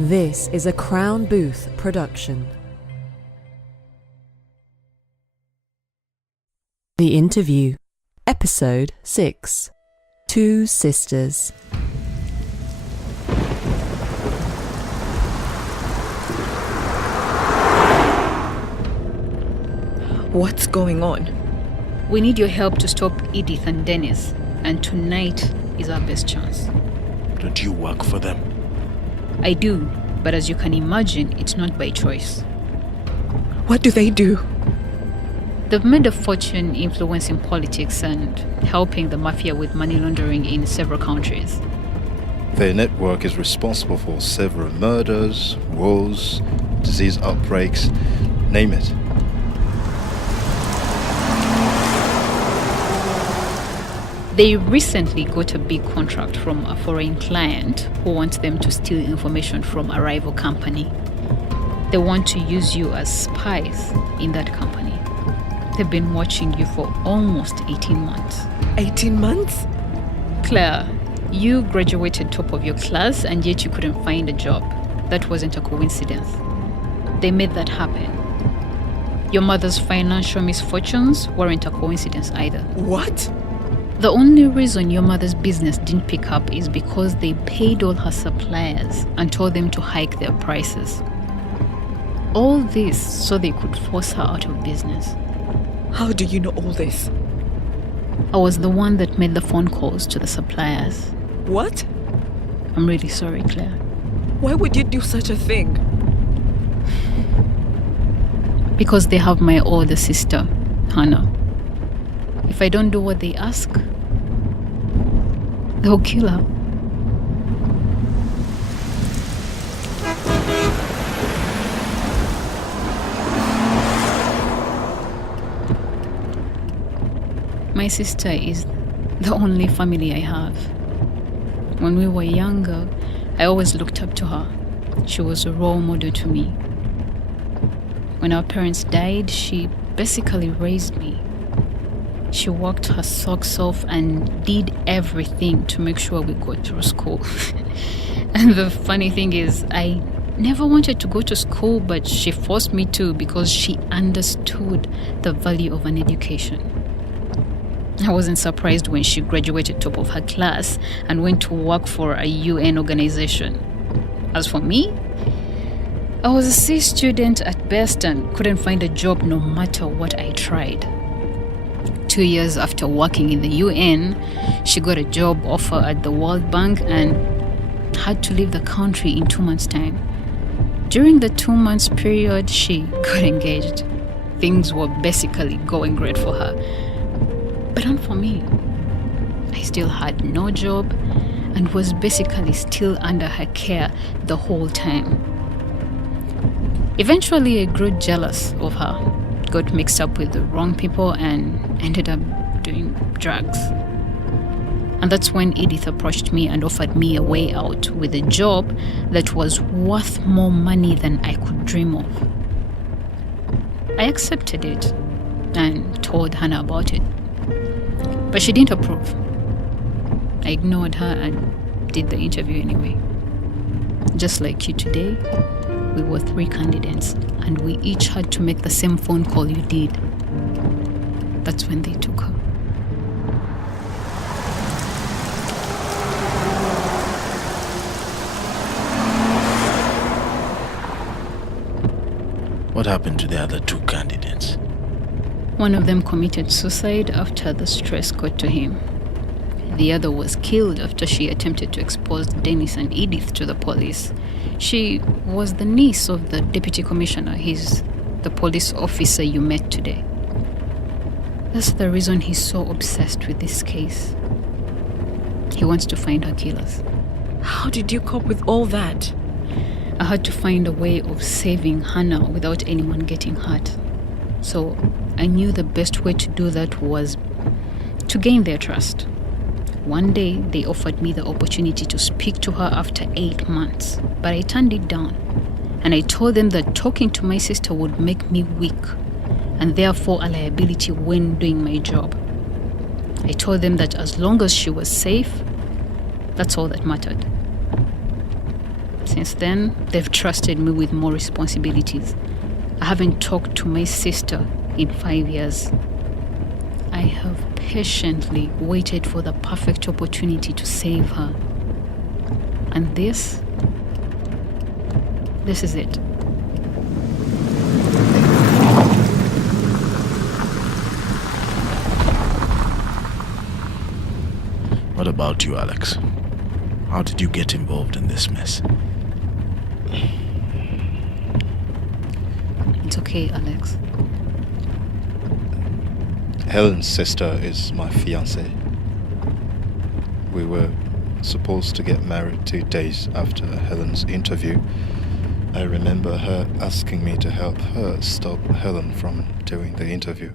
This is a Crown Booth production. The Interview, Episode 6, Two Sisters. What's going on? We need your help to stop Edith and Dennis, and tonight is our best chance. Don't you work for them? I do, but as you can imagine, it's not by choice. What do they do? They've made a fortune influencing politics and helping the mafia with money laundering in several countries. Their network is responsible for several murders, wars, disease outbreaks, name it. They recently got a big contract from a foreign client who wants them to steal information from a rival company. They want to use you as spies in that company. They've been watching you for almost 18 months. 18 months? Claire, you graduated top of your class and yet you couldn't find a job. That wasn't a coincidence. They made that happen. Your mother's financial misfortunes weren't a coincidence either. What? The only reason your mother's business didn't pick up is because they paid all her suppliers and told them to hike their prices. All this so they could force her out of business. How do you know all this? I was the one that made the phone calls to the suppliers. What? I'm really sorry, Claire. Why would you do such a thing? Because they have my older sister, Hannah. If I don't do what they ask, they'll kill her. My sister is the only family I have. When we were younger, I always looked up to her. She was a role model to me. When our parents died, she basically raised me. She worked her socks off and did everything to make sure we got through school. And the funny thing is, I never wanted to go to school, but she forced me to because she understood the value of an education. I wasn't surprised when she graduated top of her class and went to work for a UN organization. As for me, I was a C student at best and couldn't find a job no matter what I tried. 2 years after working in the UN, she got a job offer at the World Bank and had to leave the country in 2 months' time. During the 2 months period, she got engaged. Things were basically going great for her. But not for me. I still had no job and was basically still under her care the whole time. Eventually, I grew jealous of her. Got mixed up with the wrong people and ended up doing drugs. And that's when Edith approached me and offered me a way out with a job that was worth more money than I could dream of. I accepted it and told Hannah about it. But she didn't approve. I ignored her and did the interview anyway. Just like you today, we were 3 candidates and we each had to make the same phone call you did. That's when they took her. What happened to the other 2 candidates? One of them committed suicide after the stress got to him. The other was killed after she attempted to expose Dennis and Edith to the police. She was the niece of the deputy commissioner. He's the police officer you met today. That's the reason he's so obsessed with this case. He wants to find her killers. How did you cope with all that? I had to find a way of saving Hannah without anyone getting hurt. So I knew the best way to do that was to gain their trust. One day, they offered me the opportunity to speak to her after 8 months, but I turned it down. And I told them that talking to my sister would make me weak, and therefore a liability when doing my job. I told them that as long as she was safe, that's all that mattered. Since then, they've trusted me with more responsibilities. I haven't talked to my sister in 5 years. I have patiently waited for the perfect opportunity to save her. And this is it. What about you, Alex? How did you get involved in this mess? It's okay, Alex. Helen's sister is my fiancée. We were supposed to get married 2 days after Helen's interview. I remember her asking me to help her stop Helen from doing the interview.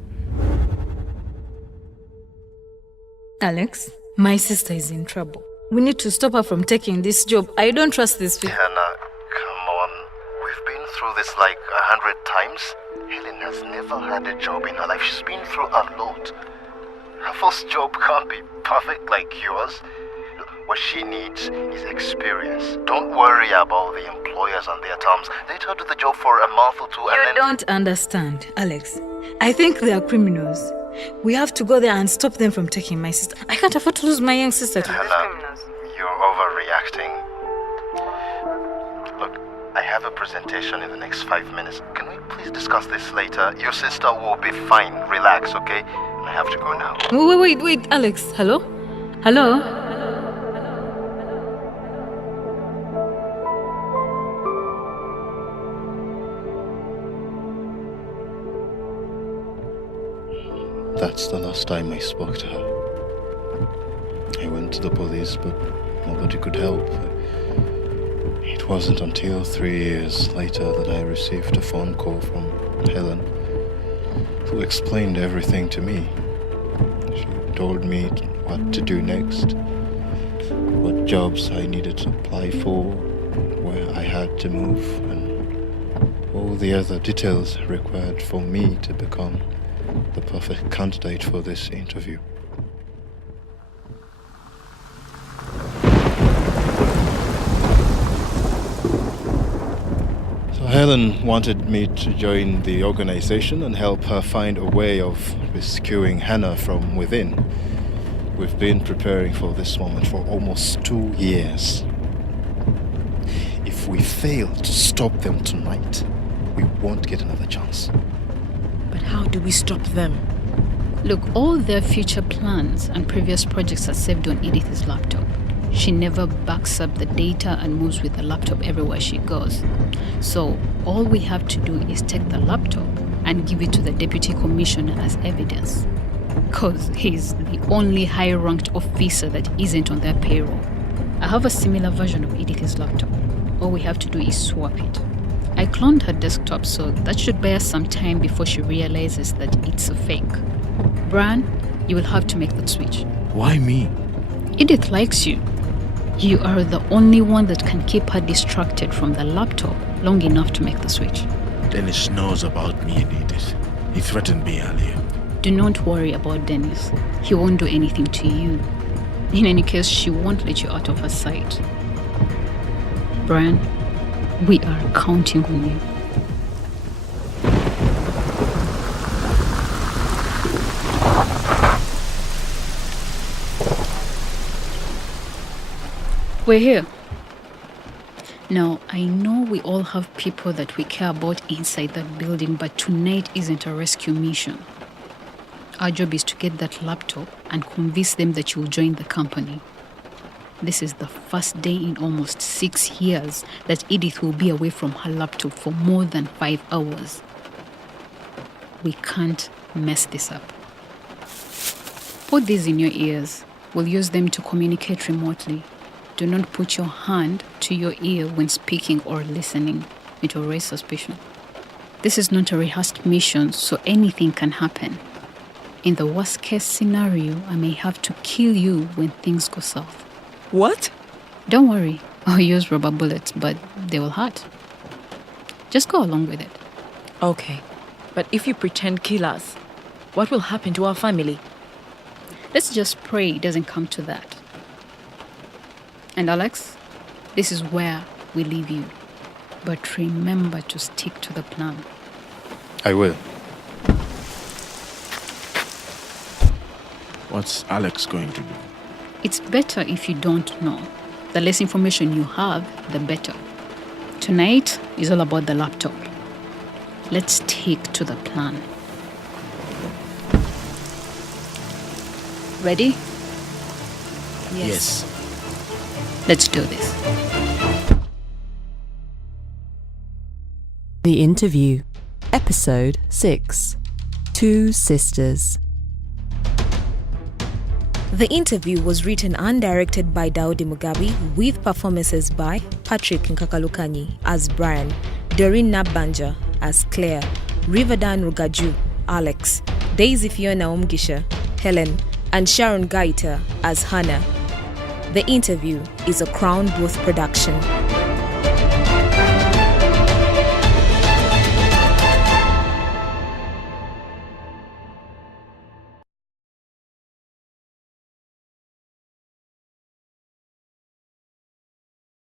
Alex, my sister is in trouble. We need to stop her from taking this job. I don't trust this people. Hannah, come on. We've been through this like 100 times. Helen has never had a job in her life. She's been through a lot. Her first job can't be perfect like yours. What she needs is experience. Don't worry about the employers and their terms. Let her do the job for a month or two and You then... don't understand, Alex. I think they are criminals. We have to go there and stop them from taking my sister. I can't afford to lose my young sister to these Hannah, criminals. you're overreacting. Look, I have a presentation in the next 5 minutes. Can we please discuss this later? Your sister will be fine. Relax, okay? I have to go now. Wait, Alex. Hello? Hello? That's the last time I spoke to her. I went to the police, but nobody could help. It wasn't until 3 years later that I received a phone call from Helen, who explained everything to me. She told me what to do next, what jobs I needed to apply for, where I had to move, and all the other details required for me to become the perfect candidate for this interview. So Helen wanted me to join the organization and help her find a way of rescuing Hannah from within. We've been preparing for this moment for almost 2 years. If we fail to stop them tonight, we won't get another chance. But how do we stop them? Look, all their future plans and previous projects are saved on Edith's laptop. She never backs up the data and moves with the laptop everywhere she goes. So all we have to do is take the laptop and give it to the deputy commissioner as evidence. Because he's the only high-ranked officer that isn't on their payroll. I have a similar version of Edith's laptop. All we have to do is swap it. I cloned her desktop, so that should buy us some time before she realizes that it's a fake. Bran, you will have to make that switch. Why me? Edith likes you. You are the only one that can keep her distracted from the laptop long enough to make the switch. Dennis knows about me and Edith. He threatened me earlier. Do not worry about Dennis. He won't do anything to you. In any case, she won't let you out of her sight. Brian, we are counting on you. We're here. Now, I know we all have people that we care about inside that building, but tonight isn't a rescue mission. Our job is to get that laptop and convince them that you'll join the company. This is the first day in almost 6 years that Edith will be away from her laptop for more than 5 hours. We can't mess this up. Put these in your ears. We'll use them to communicate remotely. Do not put your hand to your ear when speaking or listening. It will raise suspicion. This is not a rehearsed mission, so anything can happen. In the worst case scenario, I may have to kill you when things go south. What? Don't worry, I'll use rubber bullets, but they will hurt. Just go along with it. Okay, but if you pretend kill us, what will happen to our family? Let's just pray it doesn't come to that. And Alex, this is where we leave you. But remember to stick to the plan. I will. What's Alex going to do? It's better if you don't know. The less information you have, the better. Tonight is all about the laptop. Let's stick to the plan. Ready? Yes. Let's do this. The Interview, Episode 6, Two Sisters. The Interview was written and directed by Daudi Mugabe with performances by Patrick Nkakalukanyi as Brian, Doreen Nabanja as Claire, Riverdan Rugaju, Alex, Daisy Fiona Omgisha, Helen, and Sharon Gaita as Hannah. The Interview is a Crown Booth production.